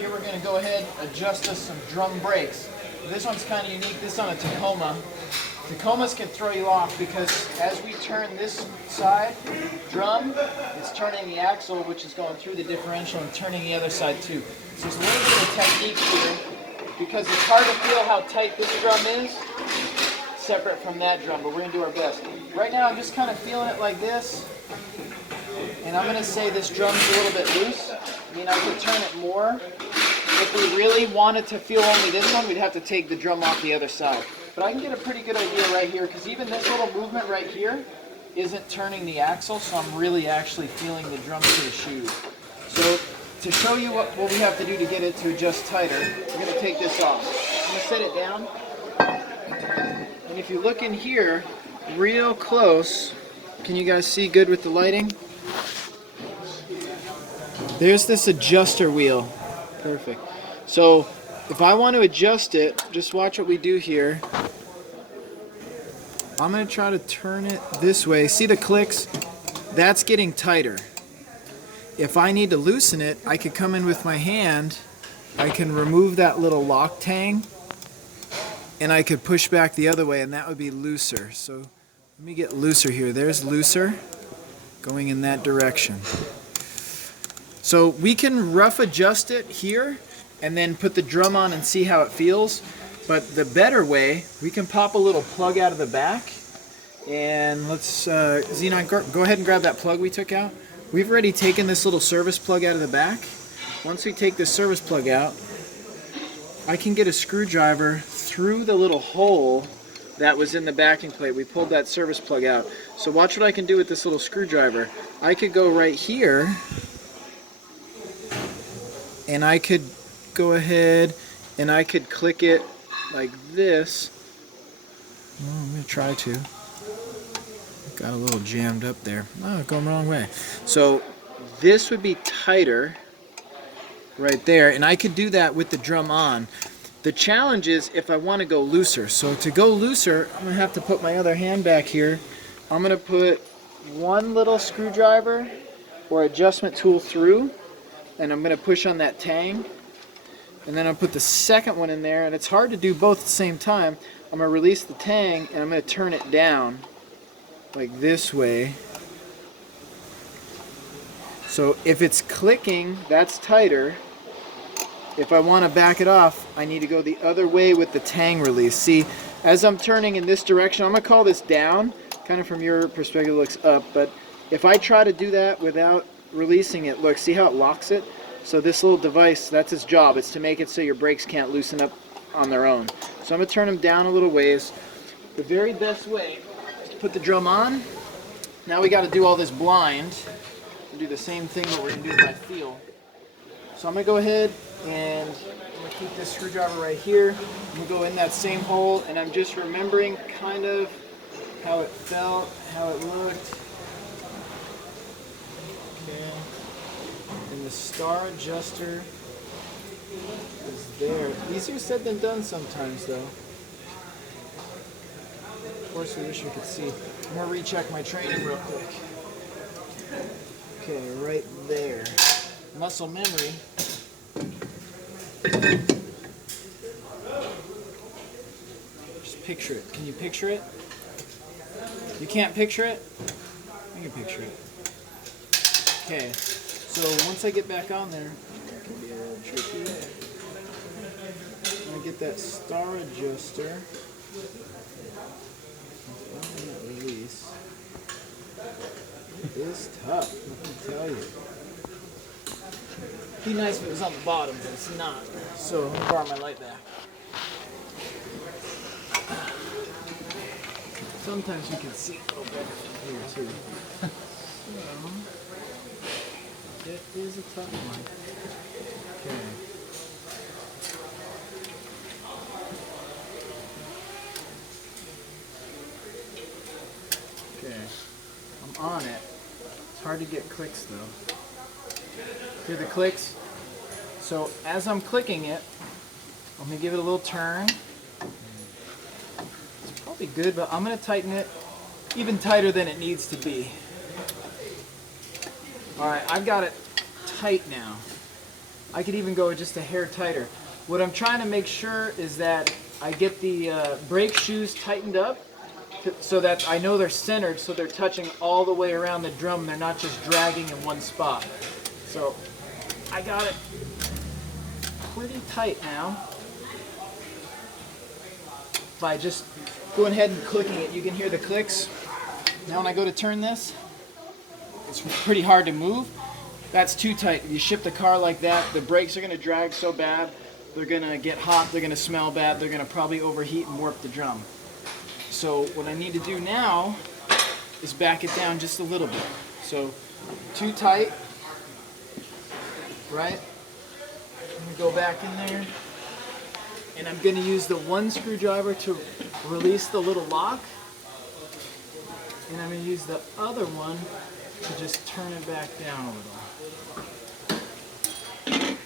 here we're going to go ahead and adjust us some drum brakes. This one's kind of unique. This is on a Tacoma. Tacomas can throw you off because as we turn this side drum, it's turning the axle, which is going through the differential, and turning the other side too. So there's a little bit of technique here because it's hard to feel how tight this drum is separate from that drum, but we're going to do our best. Right now I'm just kind of feeling it like this, and I'm going to say this drum's a little bit loose. I mean, I could turn it more. If we really wanted to feel only this one, we'd have to take the drum off the other side. But I can get a pretty good idea right here, because even this little movement right here isn't turning the axle, so I'm really actually feeling the drum to the shoes. So to show you what we have to do to get it to adjust tighter, we're going to take this off. I'm going to set it down. And if you look in here real close, can you guys see good with the lighting? There's this adjuster wheel. Perfect. So if I want to adjust it, just watch what we do here. I'm going to try to turn it this way. See the clicks? That's getting tighter. If I need to loosen it, I could come in with my hand. I can remove that little lock tang, and I could push back the other way, and that would be looser. So let me get looser here. There's looser, going in that direction. So we can rough adjust it here and then put the drum on and see how it feels. But the better way, we can pop a little plug out of the back, and let's, Xenon, go ahead and grab that plug we took out. We've already taken this little service plug out of the back. Once we take this service plug out, I can get a screwdriver through the little hole that was in the backing plate. We pulled that service plug out. So watch what I can do with this little screwdriver. I could go right here, and I could go ahead and I could click it like this. Well, I'm going to try to. Got a little jammed up there. Oh, going the wrong way. So this would be tighter right there, and I could do that with the drum on. The challenge is if I want to go looser. So to go looser, I'm going to have to put my other hand back here. I'm going to put one little screwdriver or adjustment tool through, and I'm going to push on that tang, and then I'll put the second one in there, and it's hard to do both at the same time. I'm going to release the tang, and I'm going to turn it down like this way. So if it's clicking, that's tighter. If I want to back it off, I need to go the other way with the tang release. See, as I'm turning in this direction, I'm going to call this down. Kind of from your perspective, it looks up, but if I try to do that without releasing it, look, see how it locks it? So this little device, that's its job. It's to make it so your brakes can't loosen up on their own. So I'm going to turn them down a little ways. The very best way is to put the drum on. Now we got to do all this blind. We'll do the same thing that we're going to do with my feel. So I'm going to go ahead and I'm going to keep this screwdriver right here. I'm going to go in that same hole, and I'm just remembering kind of how it felt, how it looked. Okay. And the star adjuster is there. Easier said than done sometimes, though. Of course, we wish we could see. I'm going to recheck my training real quick. Okay, right there. Muscle memory. Just picture it. Can you picture it? You can't picture it? I can picture it. Okay, so once I get back on there, it can be a little tricky. I'm going to get that star adjuster. Release. It is tough, let me tell you. It'd be nice if it was on the bottom, but it's not. So let me borrow my light back. Sometimes you can see a little better from here too. It is a tough one. Okay. Okay. I'm on it. It's hard to get clicks though. Hear the clicks? So as I'm clicking it, I'm going to give it a little turn. It's probably good, but I'm going to tighten it even tighter than it needs to be. Alright, I've got it tight now. I could even go just a hair tighter. What I'm trying to make sure is that I get the brake shoes tightened up so that I know they're centered, so they're touching all the way around the drum. They're not just dragging in one spot. So I got it pretty tight now. By just going ahead and clicking it, you can hear the clicks. Now when I go to turn this, it's pretty hard to move. That's too tight. If you ship the car like that, the brakes are going to drag so bad, they're going to get hot, they're going to smell bad, they're going to probably overheat and warp the drum. So what I need to do now is back it down just a little bit. So too tight, right? I'm going to go back in there, and I'm going to use the one screwdriver to release the little lock, and I'm going to use the other one to just turn it back down a little. It'd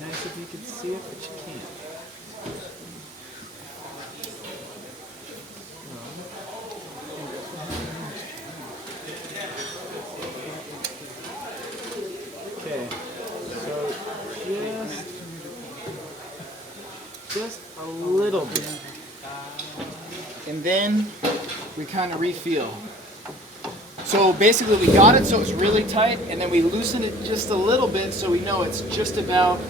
be nice if you could see it, but you can't. Okay, so just a little bit. And then we kind of refeel. So basically we got it so it's really tight, and then we loosen it just a little bit so we know it's just about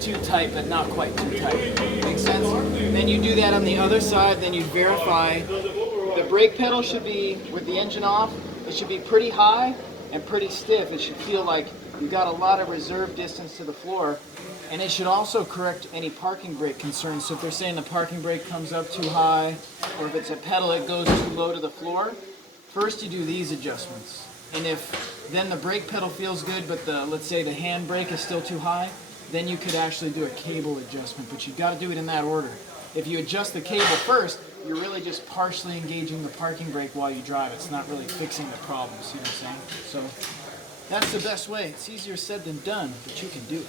too tight but not quite too tight. Make sense? And then you do that on the other side, then you verify. The brake pedal should be, with the engine off, it should be pretty high and pretty stiff. It should feel like you've got a lot of reserve distance to the floor. And it should also correct any parking brake concerns. So if they're saying the parking brake comes up too high, or if it's a pedal it goes too low to the floor, first you do these adjustments. And if then the brake pedal feels good, but let's say the hand brake is still too high, then you could actually do a cable adjustment. But you've got to do it in that order. If you adjust the cable first, you're really just partially engaging the parking brake while you drive. It's not really fixing the problem, see what I'm saying? So that's the best way. It's easier said than done, but you can do it.